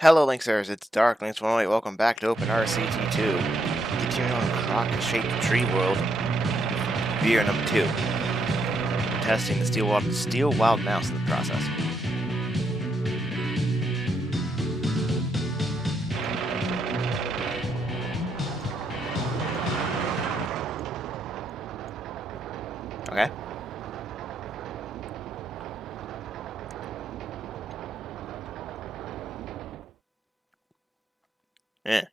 Hello, Lynxers, it's Dark Lynx108. Welcome back to OpenRCT2. Continuing on Crock and Shape the Tree World. Video number 2. Testing the steel wild mouse in the process. Okay. Yeah.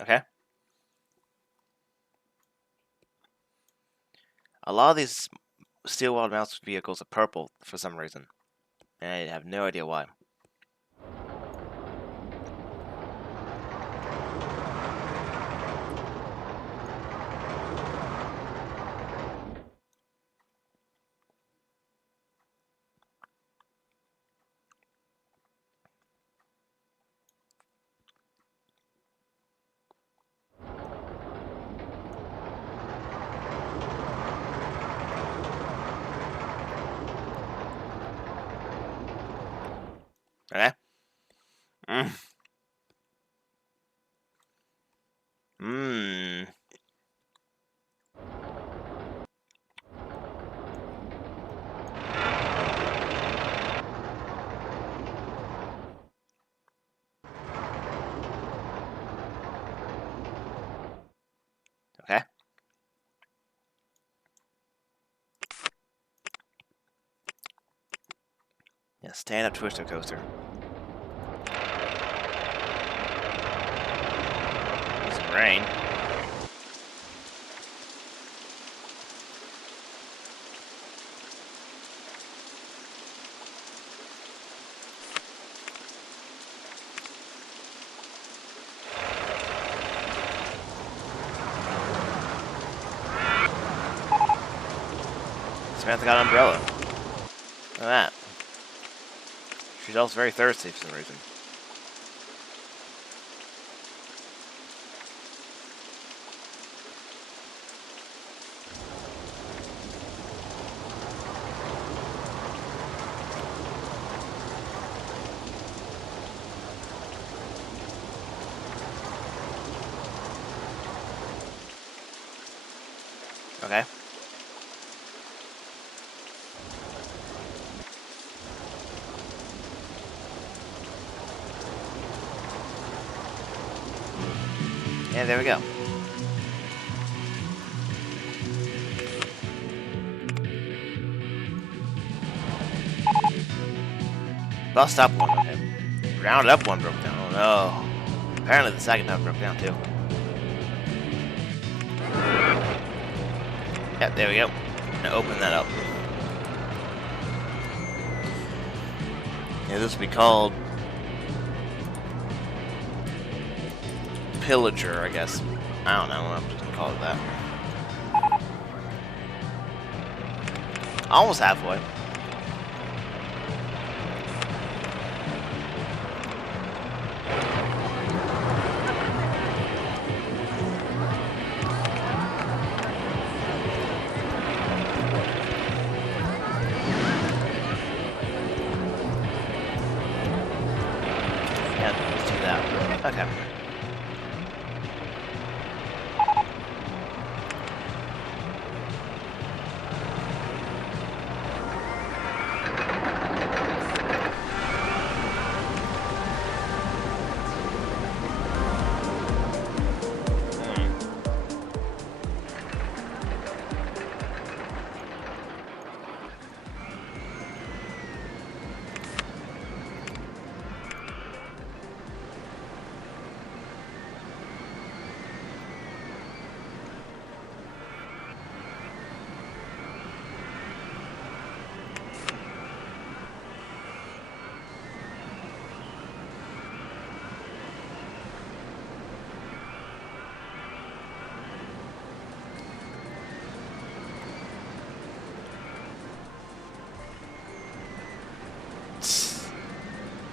Okay. A lot of these steel wild mouse vehicles are purple for some reason. And I have no idea why. Okay. Mm. Mmm. Okay. Yeah, stand-up twister coaster. Some rain. Samantha got an umbrella. Look at that. She's also very thirsty for some reason. Okay. Yeah, there we go. Bust up one, okay. Round up one broke down. Oh no. Apparently the second time broke down too. Yep, there we go. Now open that up. Yeah, this would be called Pillager, I guess. I don't know, I'm just gonna call it that. Almost halfway. Yeah, let's do that. Okay.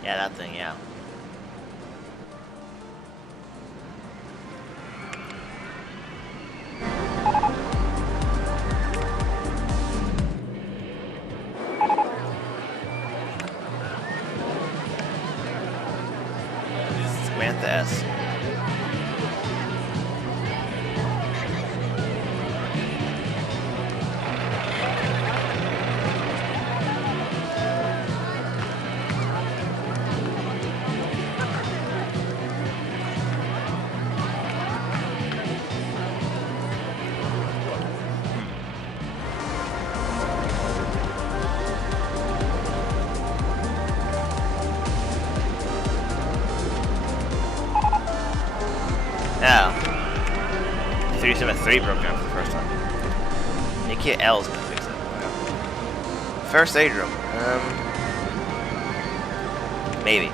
Yeah, that thing, yeah. the S. Now, 373 broke down for the first time. Nikki L's gonna fix it. First aid room. Maybe.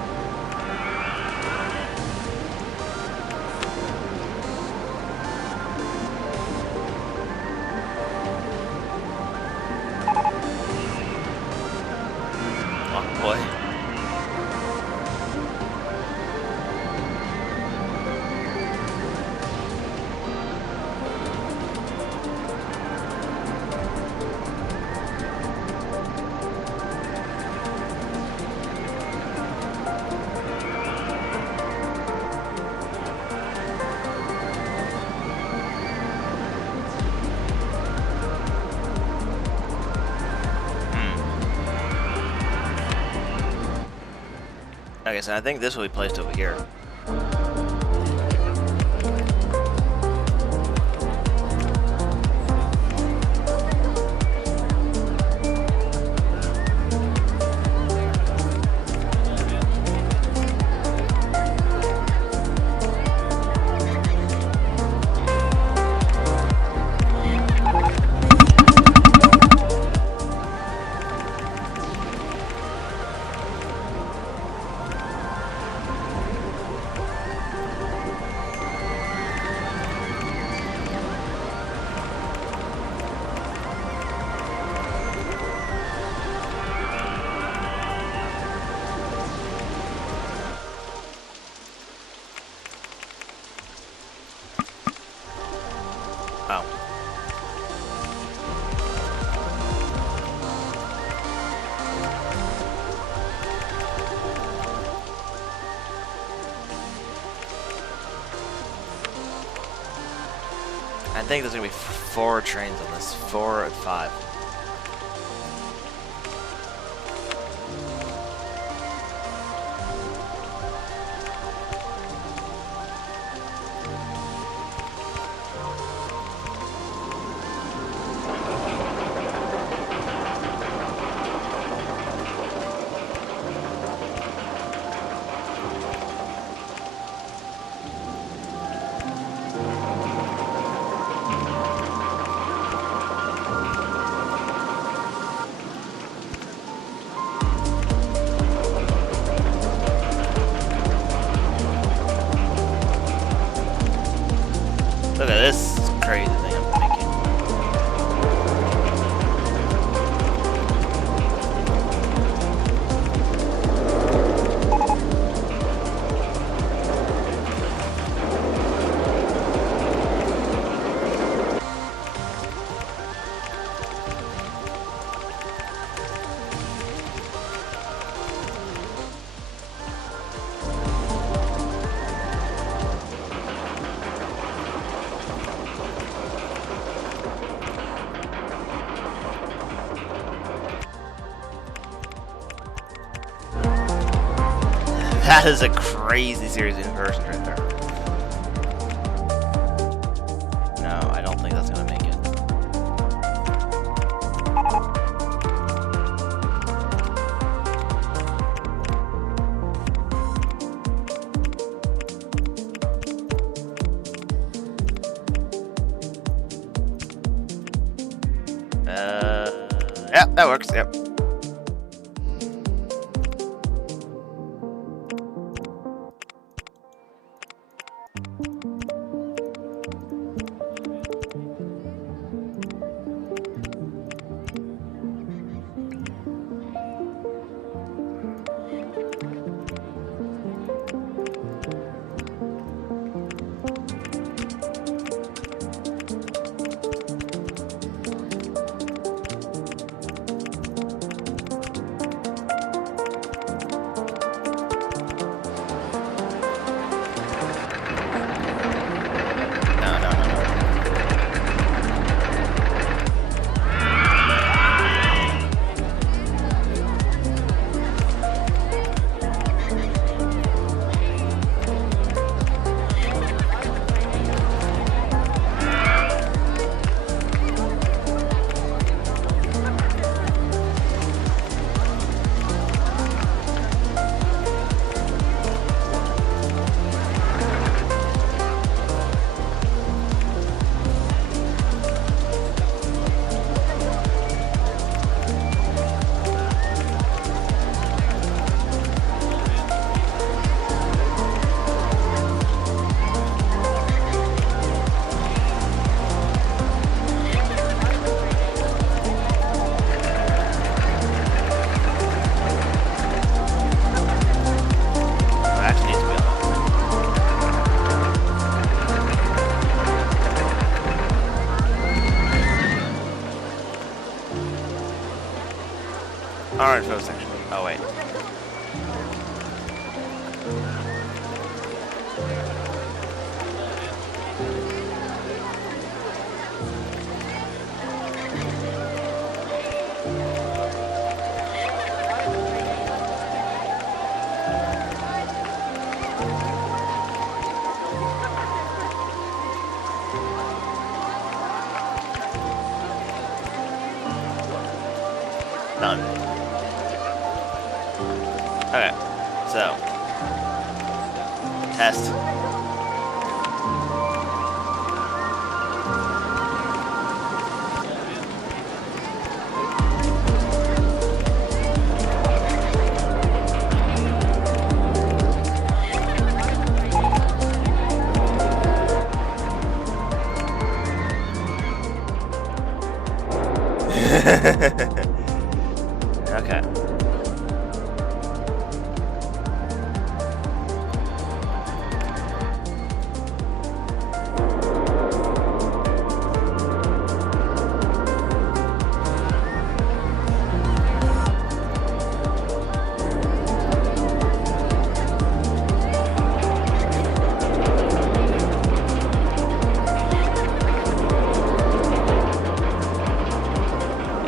Oh boy. Okay, so I think this will be placed over here. Oh. I think there's gonna be 4 trains on this. 4 and 5. Look at this crazy thing I'm making. That is a crazy series of inversions right there. No, I don't think that's gonna make it. Yeah, that works, yep. Orange info section. Oh wait. Done. Okay, so test. Okay.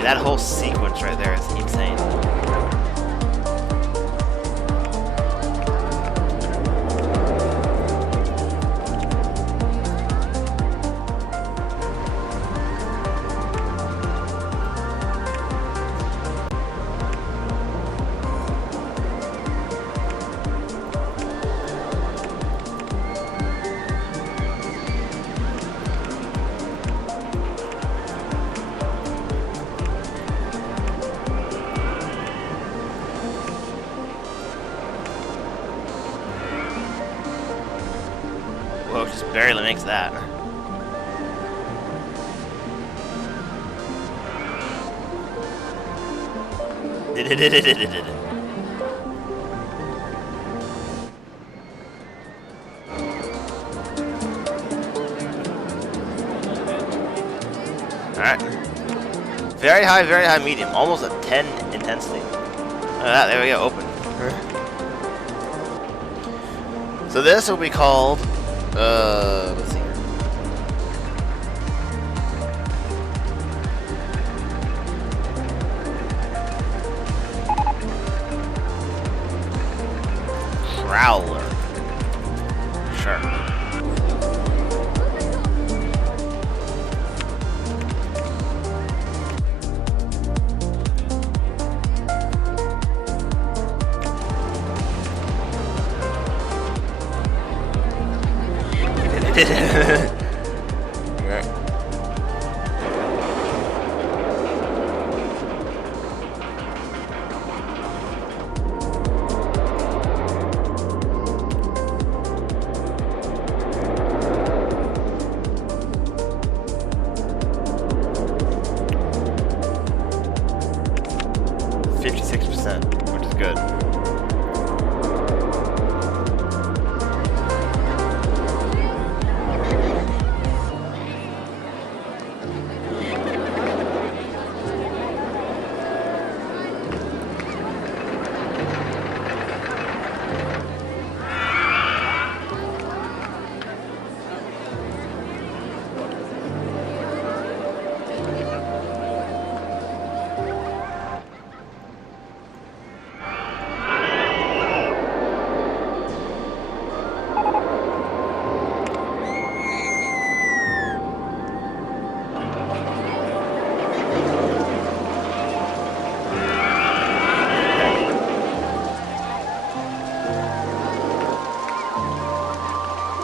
That whole sequence right there is insane. Whoa, just barely makes that. Alright. Very high, medium. Almost a 10 intensity. Look at that, there we go, open. So this will be called, let's see here. Prowler. Sure. Right. %, which is good.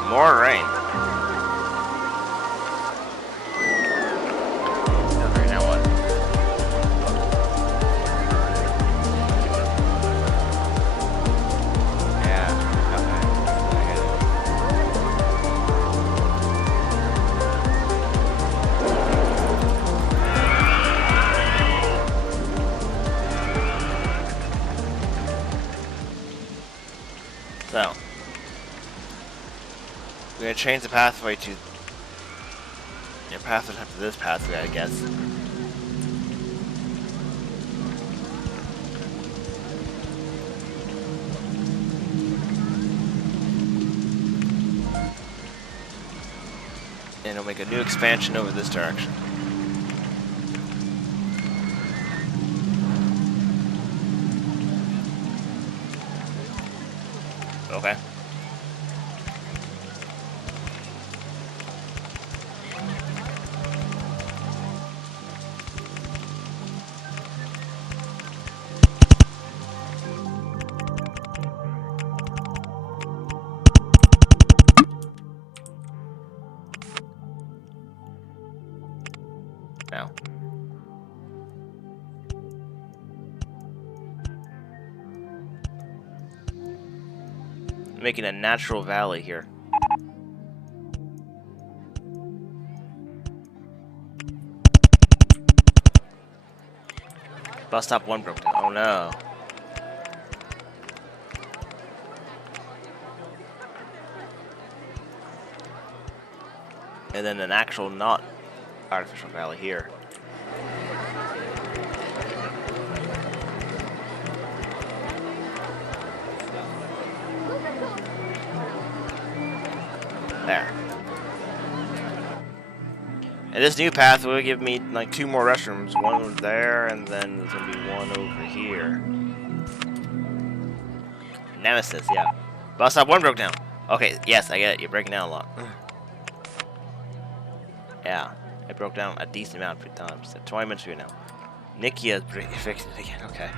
More rain. Okay, now what? Yeah, okay. I get it. So. We're gonna change the pathway to your pathway to this pathway, I guess. And it'll make a new expansion over this direction. Okay. Now. Making a natural valley here. Bus stop 1 broke down. Oh no. And then an actual not artificial valley here. There. And this new path will give me like 2 more restrooms. One over there, and then there's gonna be one over here. Nemesis, yeah. Bus stop 1 broke down. Okay, yes, I get it. You're breaking down a lot. Yeah, it broke down a decent amount of times. So 20 minutes ago now. Nikia fixed it again. Okay.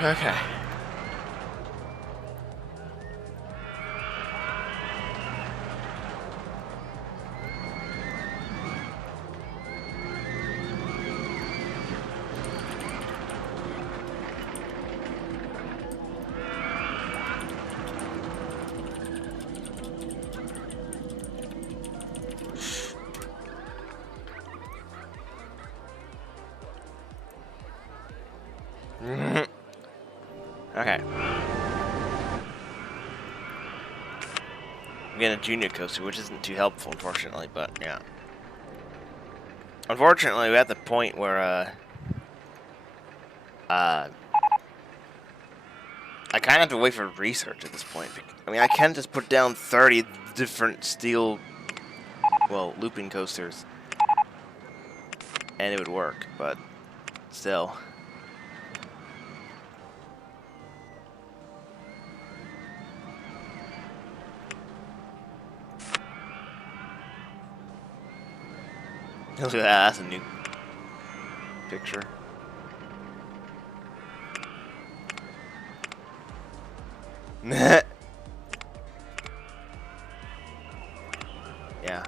Okay. Okay. I'm getting a junior coaster, which isn't too helpful, unfortunately, but yeah. Unfortunately, we're at the point where, I kind of have to wait for research at this point. I mean, I can just put down 30 different steel, well, looping coasters, and it would work, but still. Look at that, that's a new picture. Yeah.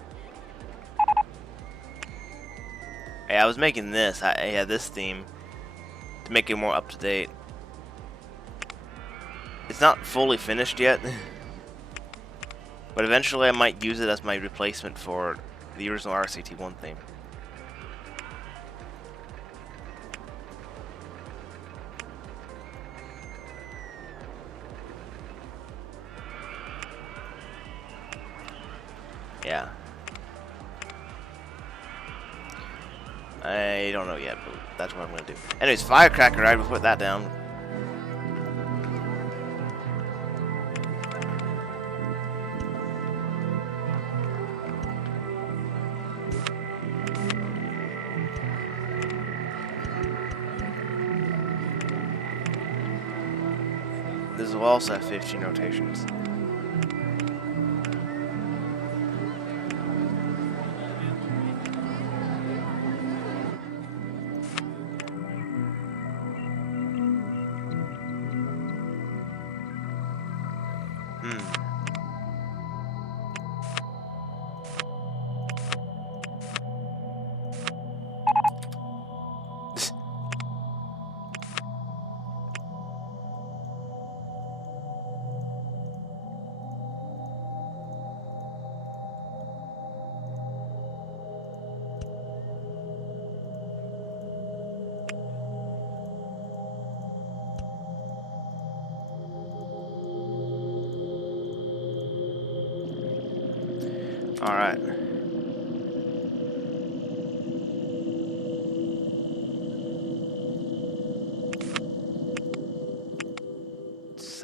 Hey, I was making this. I had this theme to make it more up to date. It's not fully finished yet, but eventually I might use it as my replacement for the original RCT1 theme. Yeah. I don't know yet, but that's what I'm gonna do. Anyways, firecracker ride, we'll put that down. This will also have 15 rotations. Alright.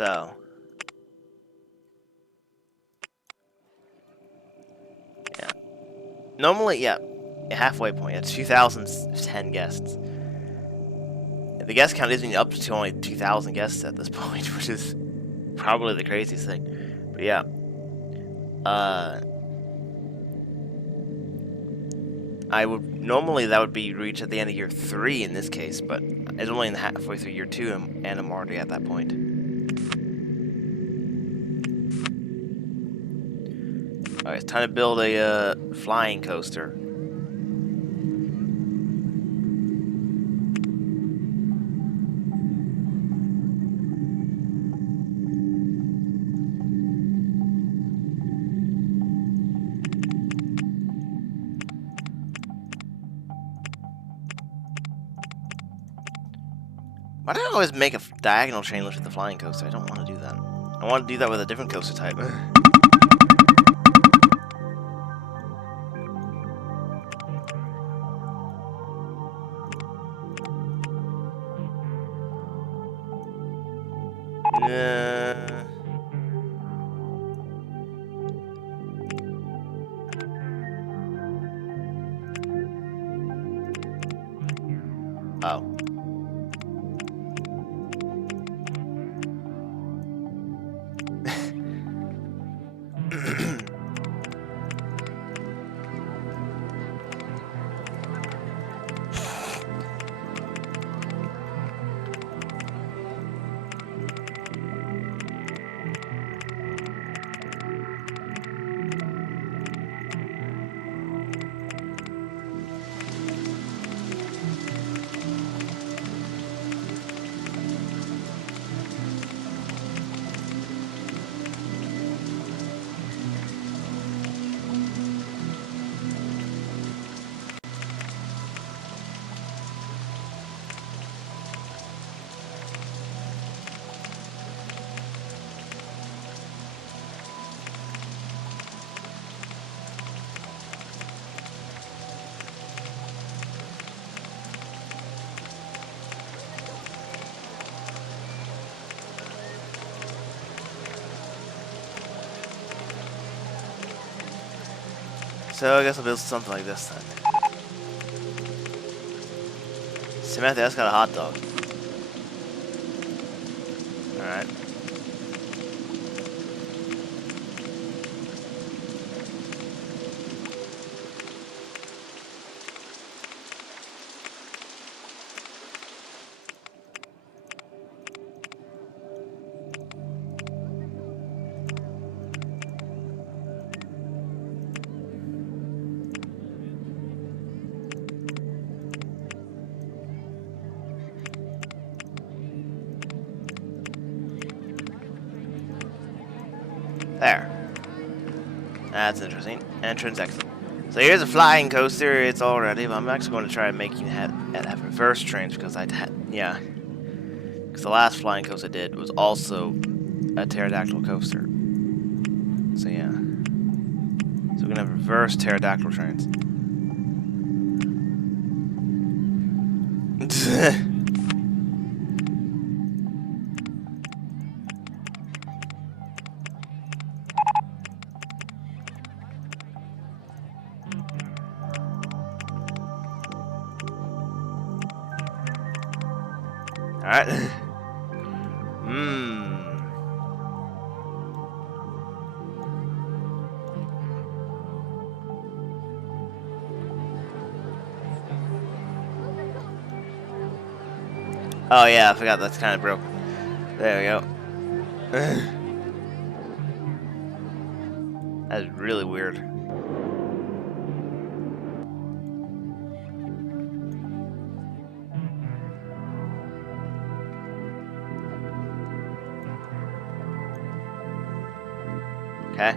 So, yeah. Normally, yeah, a halfway point. It's 2,010 guests. The guest count isn't up to only 2,000 guests at this point, which is probably the craziest thing. But yeah, I would normally that would be reached at the end of year 3 in this case, but it's only in halfway through year 2, and I'm already at that point. All right, it's time to build a flying coaster. Why do I always make a diagonal chain lift with the flying coaster? I don't want to do that. I want to do that with a different coaster type. Oh. So I guess I'll build something like this then. Samantha, that's got a hot dog. Alright. There. That's interesting. Entrance exit. So here's a flying coaster. It's all ready, but I'm actually going to try making it have reverse trains because yeah. Because the last flying coaster I did was also a pterodactyl coaster. So yeah. So we're going to have reverse pterodactyl trains. Alright. Oh yeah, I forgot that's kind of broken. There we go. That's really weird. Okay.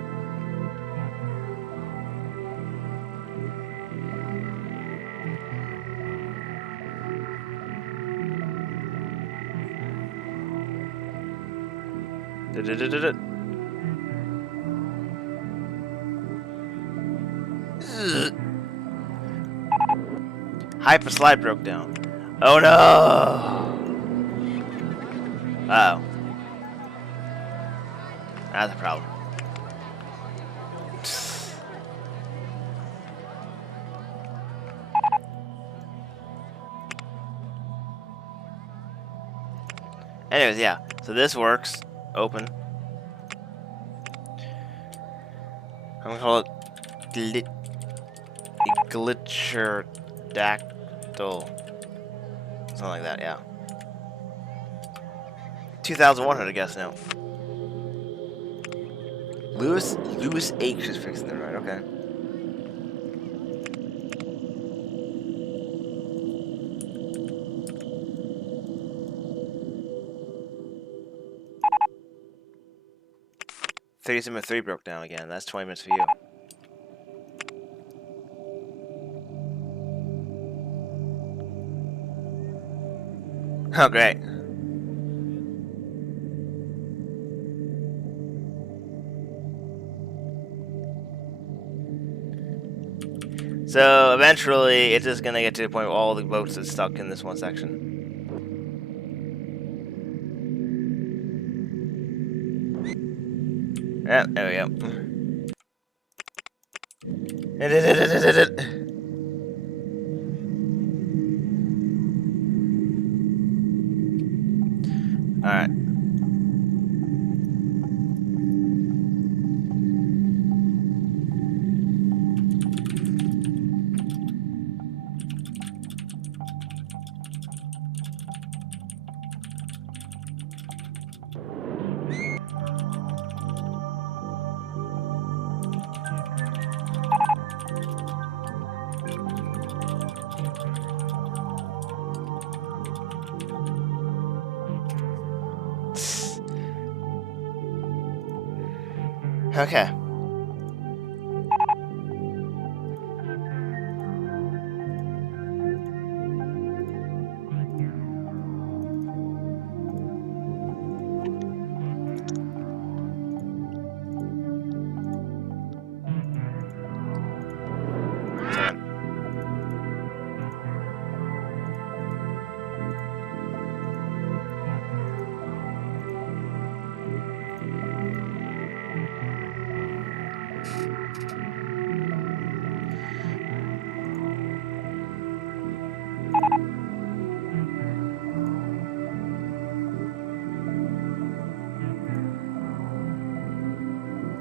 Hyper slide broke down. Oh no! Uh oh. That's a problem. Anyways, yeah. So this works. Open. I'm gonna call it glitcher dactyl. Something like that, yeah. 2,100, I guess now. Lewis H is fixing it right, okay. .3 broke down again. That's 20 minutes for you. Oh, great. So eventually, it's just gonna get to the point where all the boats are stuck in this one section. Yeah, there we go. Alright. Okay.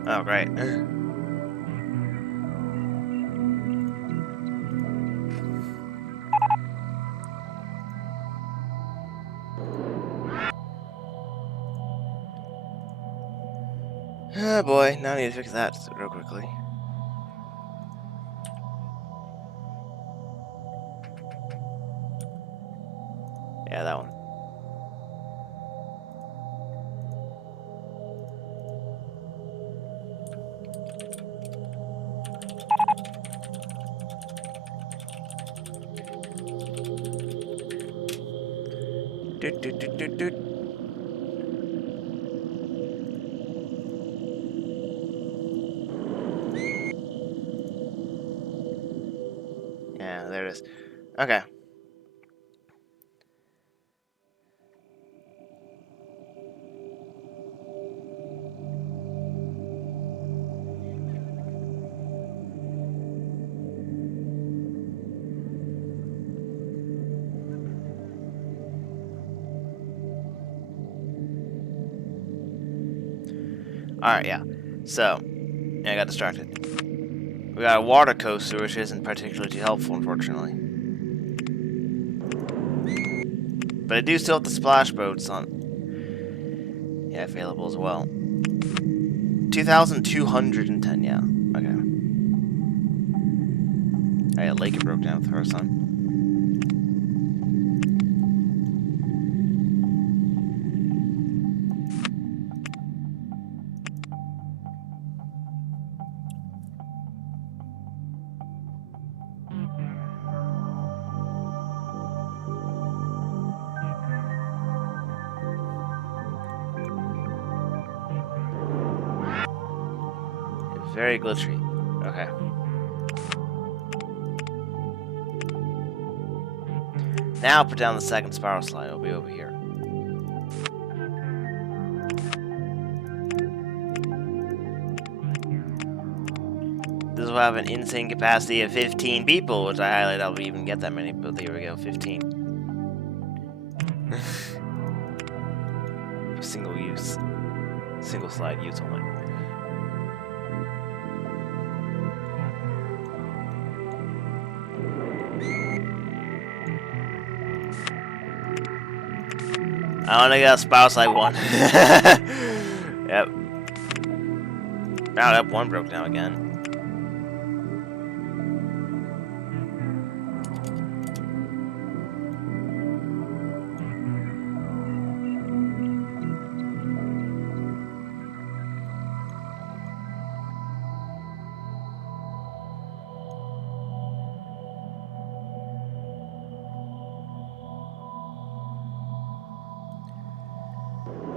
Oh, great. Oh boy, now I need to fix that real quickly. Yeah, that one. Doot, doot, doot, doot, doot. Yeah, there it is. Okay. Alright, yeah. So, I got distracted. We got a water coaster, which isn't particularly helpful, unfortunately. But I do still have the splash boats on. Yeah, available as well. 2,210, yeah. Okay. Oh, yeah, Lake broke down the first time. Very glitchy. Okay. Now put down the second spiral slide. It'll be over here. will have an insane capacity of 15 people, which I highly doubt we even get that many, but there we go, 15. For single use. Single slide use only. I only got a spouse I won. Yep. Now that one broke down again.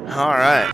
All right.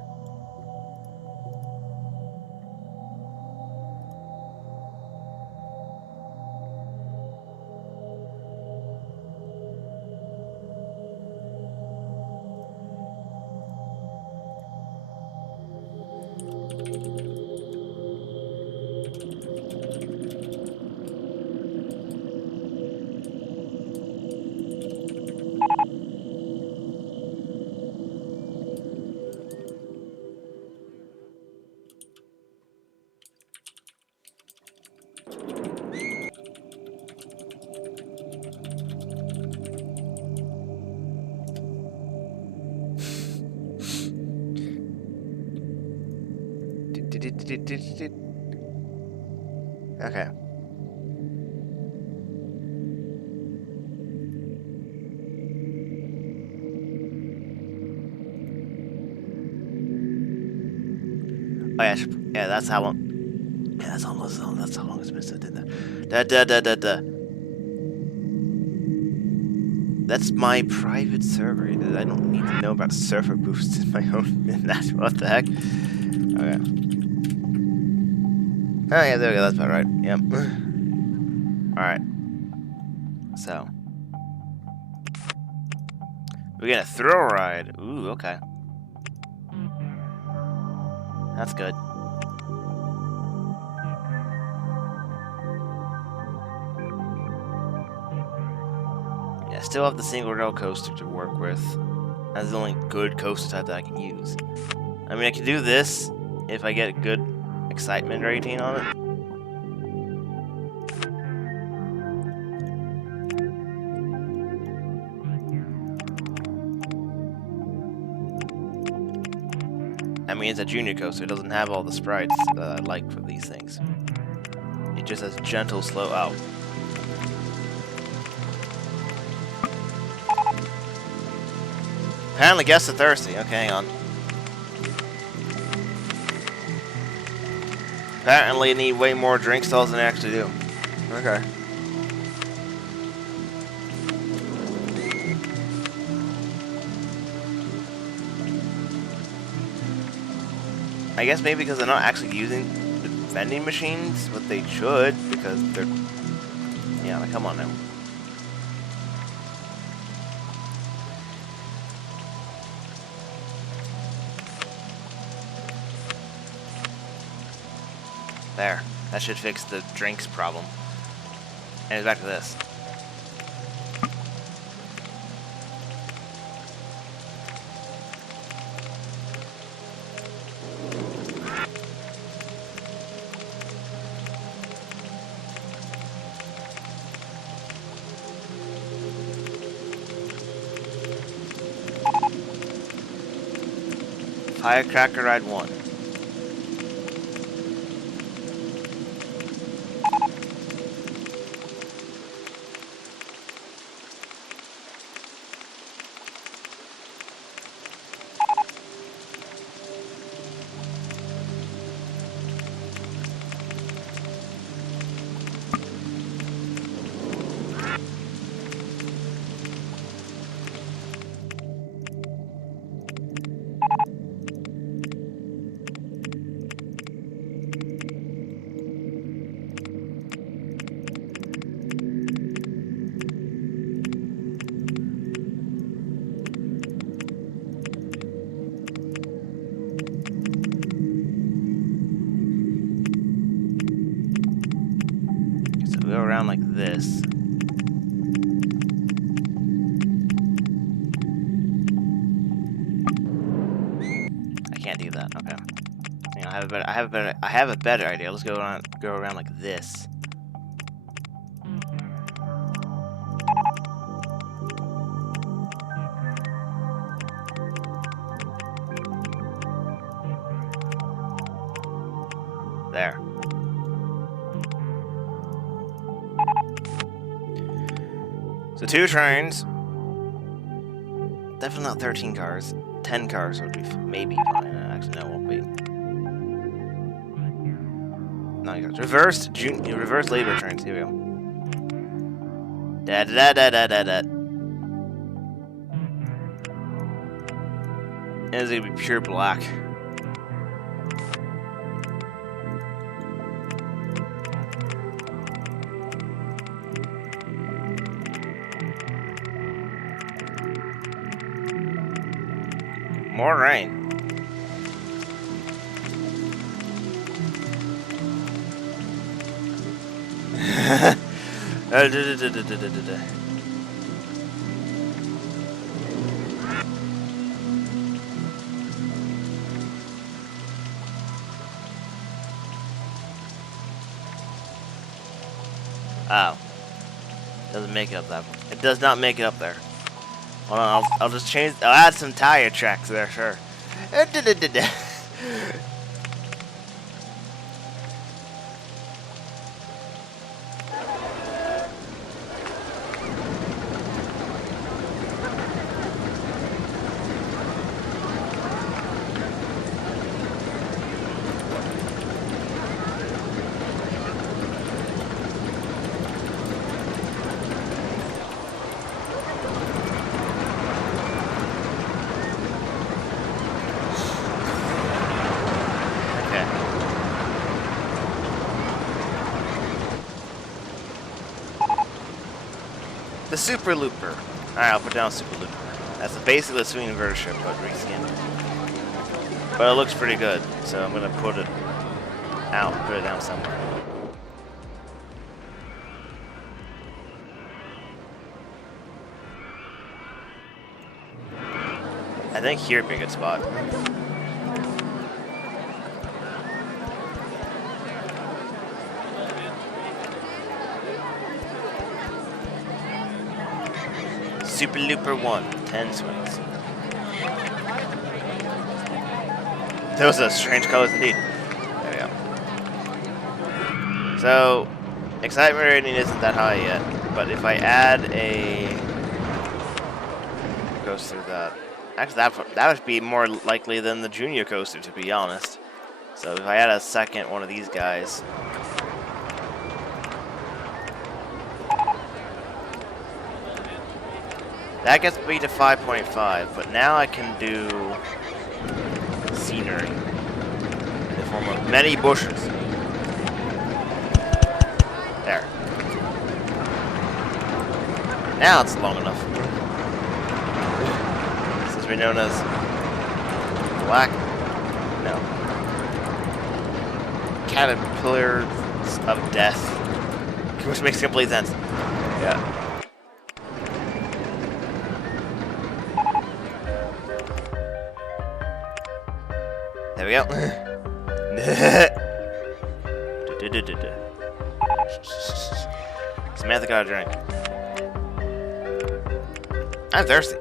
Okay. Oh yeah, yeah. That's how long. Yeah, that's almost. That's how long it's been since I did that. That's my private server. I don't need to know about server boosts in my own. That's what the heck. Okay. Oh yeah, there we go. That's about right. Yep. All right. So we're gonna throw a ride. Ooh, okay. That's good. Yeah, I still have the single rail coaster to work with. That's the only good coaster type that I can use. I mean, I can do this if I get a good excitement rating on it. I mean, it's a junior coaster. It doesn't have all the sprites that I like for these things. It just has gentle, slow out. Apparently guests are thirsty. Okay, hang on. Apparently need way more drink stalls than they actually do. Okay. I guess maybe because they're not actually using the vending machines, but they should, because they're... Yeah, like, come on now. There. That should fix the drinks problem. And it's back to this. Firecracker Ride 1. like this. I can't do that. Okay. You know, I have a better idea. Let's go around like this. There. So 2 trains. Definitely not 13 cars. 10 cars would be maybe fine. Actually, no, it won't be. 9 cars. Reverse labor trains. Here we go. Da da da da da da. And it's gonna be pure black. More rain. Oh. Doesn't make it up that way. It does not make it up there. Hold on, I'll just change. I'll add some tire tracks there, sure. The Super Looper. Alright, I'll put down Super Looper. That's basically a swing inverter strip, but reskinned. But it looks pretty good, so I'm gonna put it down somewhere. I think here would be a good spot. Super Looper 1, 10 swings. Those are strange colors indeed. There we go. So, excitement rating isn't that high yet, but if I add a... goes through that. Actually, that would be more likely than the Junior Coaster, to be honest. So if I add a second one of these guys... That gets me to 5.5, but now I can do scenery in the form of many bushes. There. Now it's long enough. This is known as black. No. Caterpillars of death. Which makes complete sense. Yeah. There we go. Samantha got a drink. I'm thirsty.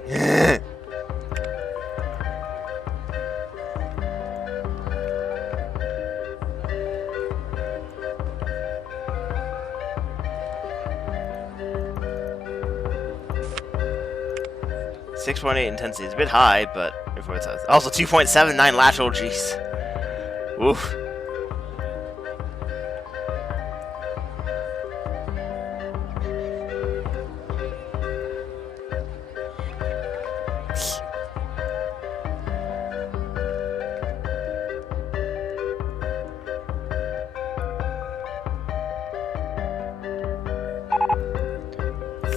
6.8 intensity is a bit high, but before it says. Also 2.79 lateral G's. Oof.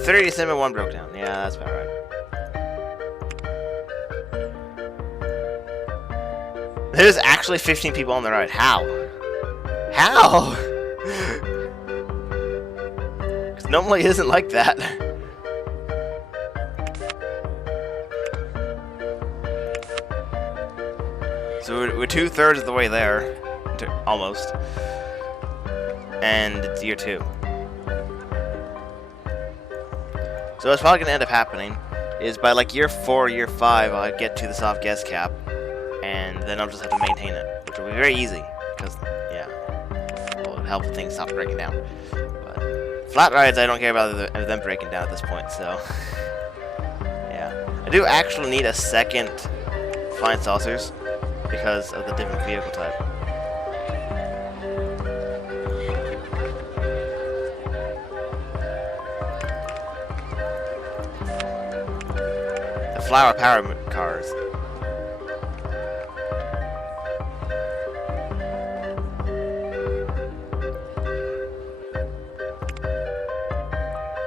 $37.1 broke down. Yeah, that's about right. There's actually 15 people on the ride. How? How? Normally it isn't like that. So we're 2/3 of the way there, almost, and it's year 2. So what's probably gonna end up happening is by like year 4, year 5, I'll get to the soft gas cap, and then I'll just have to maintain it, which will be very easy because yeah, it'll help things stop breaking down. But flat rides, I don't care about them breaking down at this point. So yeah, I do actually need a second flying saucers, because of the different vehicle type. The flower power cars.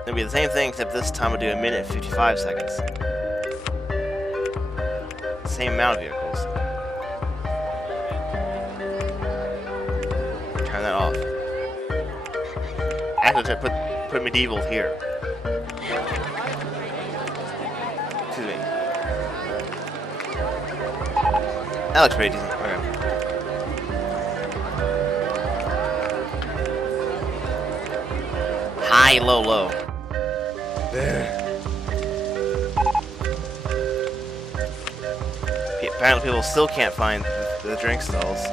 It'll be the same thing, except this time we'll do 1 minute and 55 seconds. Same amount of vehicles. Turn that off. Actually, put medieval here. Excuse me. That looks pretty decent. Okay. High, low, low. There. Apparently, people still can't find the drink stalls.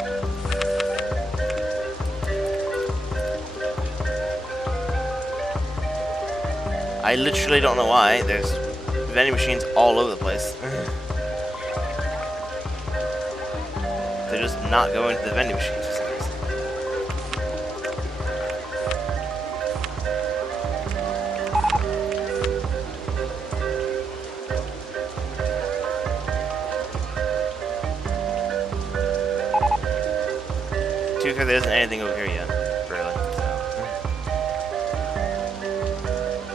I literally don't know why. There's vending machines all over the place. They're just not going to the vending machines for some reason. To be fair, there isn't anything over here yet, really.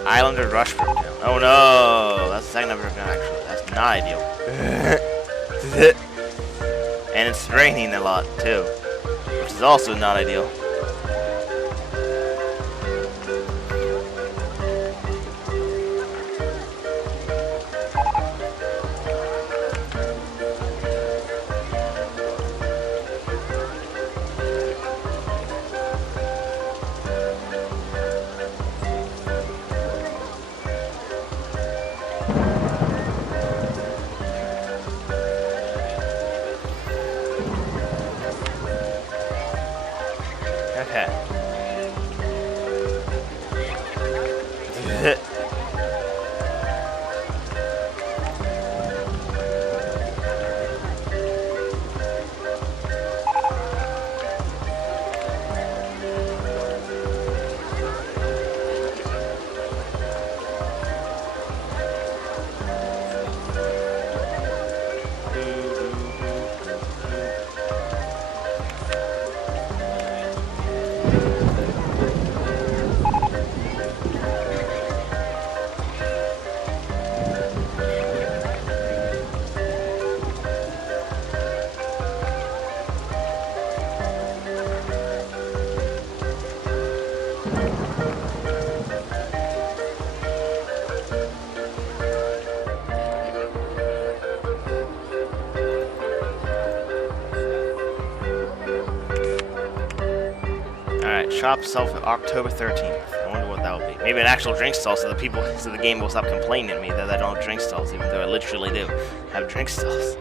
Islander Rush broke down. Oh no! That's the second I've broken down, actually. That's not ideal. And it's raining a lot, too. Which is also not ideal. Okay. Shop itself October 13th. I wonder what that will be. Maybe an actual drink stall, so the game will stop complaining at me that I don't have drink stalls, even though I literally do have drink stalls.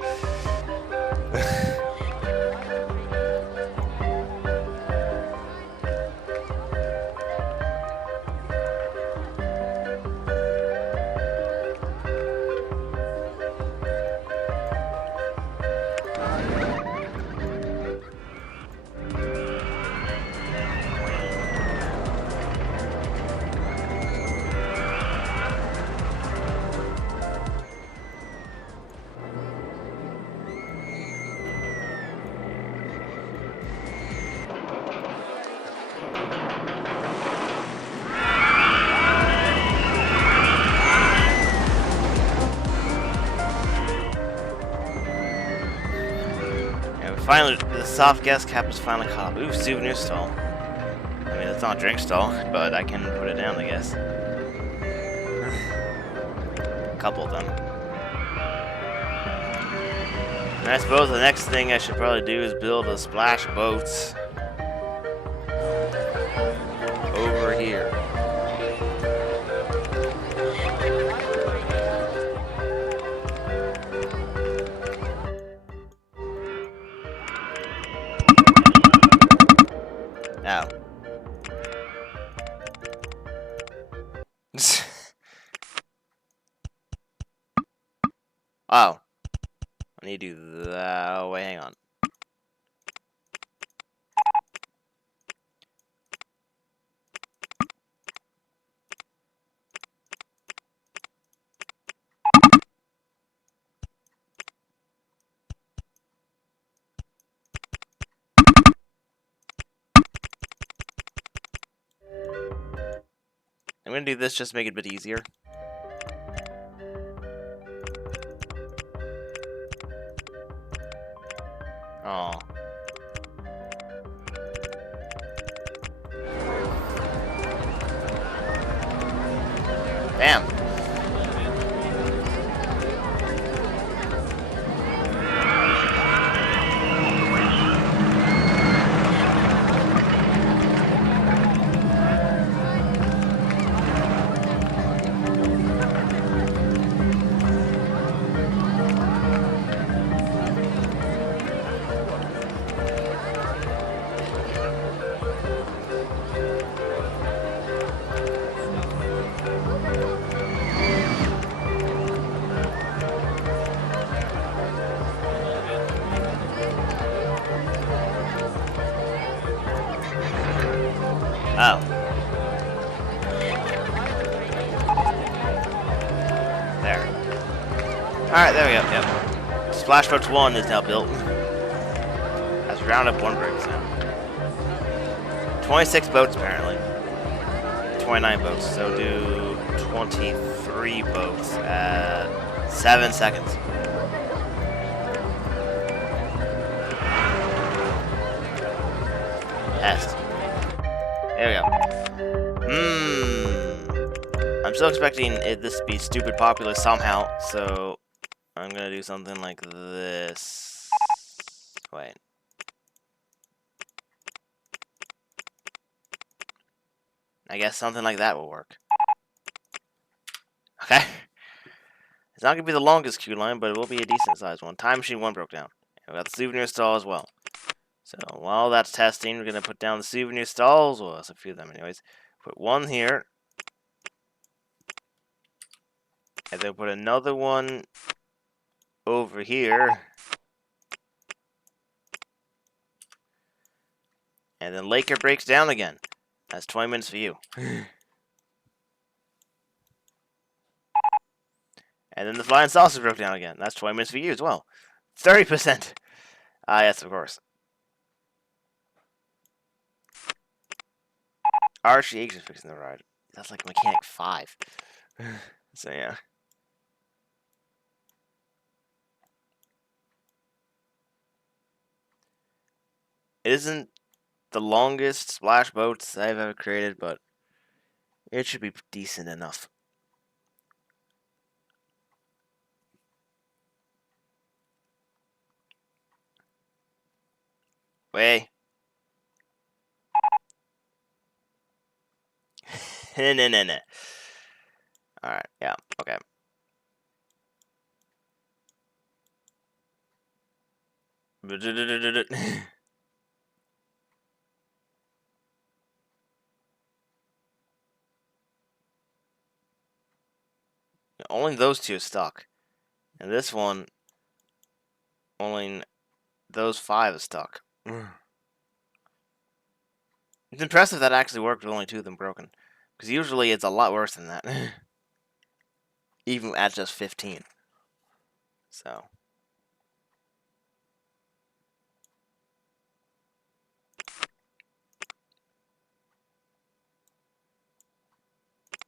Finally, the soft gas cap is finally caught up. Ooh, souvenir stall. I I mean, it's not a drink stall, but I can put it down, I guess. A couple of them. And I suppose the next thing I should probably do is build a splash boats over here. Ow. Oh. I need to do that. Oh, wait, hang on. I'm gonna do this just to make it a bit easier. Oh. Damn. Oh. There. Alright, there we go. Yep. Splash Boats 1 is now built. That's round up 1 bricks now. 26 boats, apparently. 29 boats, so do 23 boats at 7 seconds. Test. There we go. I'm still expecting this to be stupid popular somehow, so I'm gonna do something like this. Wait. I guess something like that will work. Okay. It's not gonna be the longest queue line, but it will be a decent sized one. Time Machine 1 broke down. And we got the souvenir stall as well. So while that's testing, we're gonna put down the souvenir stalls. Well, that's a few of them anyways. Put one here. And then put another one over here. And then Laker breaks down again. That's 20 minutes for you. And then the flying saucer broke down again. That's 20 minutes for you as well. 30%. Ah, yes, of course. RCH is fixing the ride. That's like Mechanic 5. So, yeah. It isn't the longest splash boats I've ever created, but it should be decent enough. Way. No. Alright, yeah, okay. Only those two stuck. And this one, only those 5 is stuck. It's impressive that actually worked with only 2 of them broken. Because usually it's a lot worse than that. Even at just 15. So.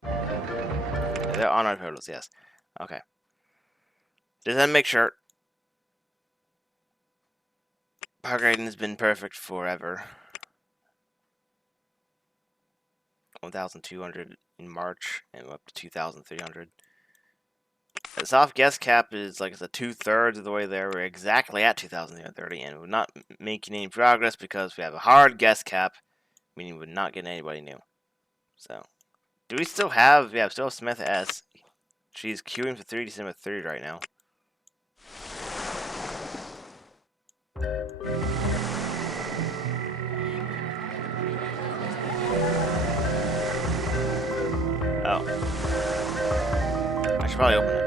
They're on our totals, yes. Okay. Just then make sure. Power grading has been perfect forever. 1,200 in March, and we're up to 2,300. The soft guest cap is like it's a 2/3 of the way there. We're exactly at 2,330, and we're not making any progress because we have a hard guest cap, meaning we're not getting anybody new. So, do we still have? Yeah, we still have Smith S. She's queuing for 3 December 3rd right now. Oh. I should probably open it.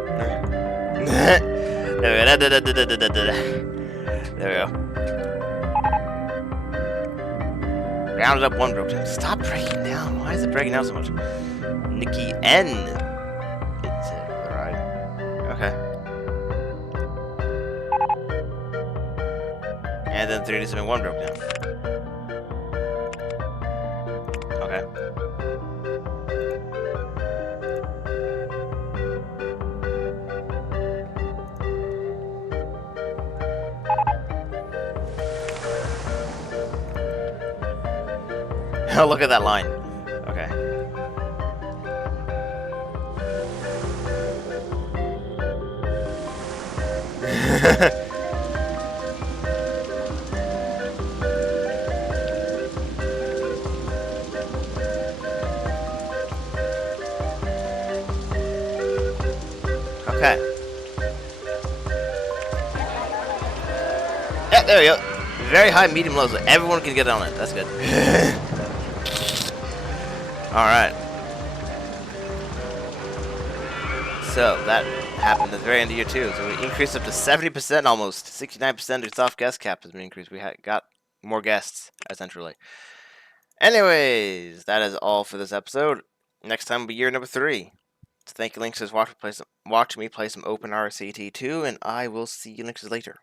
There we go. There we go. Rounded up 1 broke down. Stop breaking down. Why is it breaking down so much? Nikki N. It's alright. Okay. And then 371 broke down. Okay. Oh, look at that line. Okay. Okay. Yeah, there we go. Very high, medium, low, so everyone can get on it. That's good. Alright. So, that happened at the very end of year 2. So we increased up to 70% almost. 69% of soft guest cap has been increased. We got more guests, essentially. Anyways, that is all for this episode. Next time will be year number 3. So thank you, Lynx, for watching me play some OpenRCT2, and I will see you, Lynxes, later.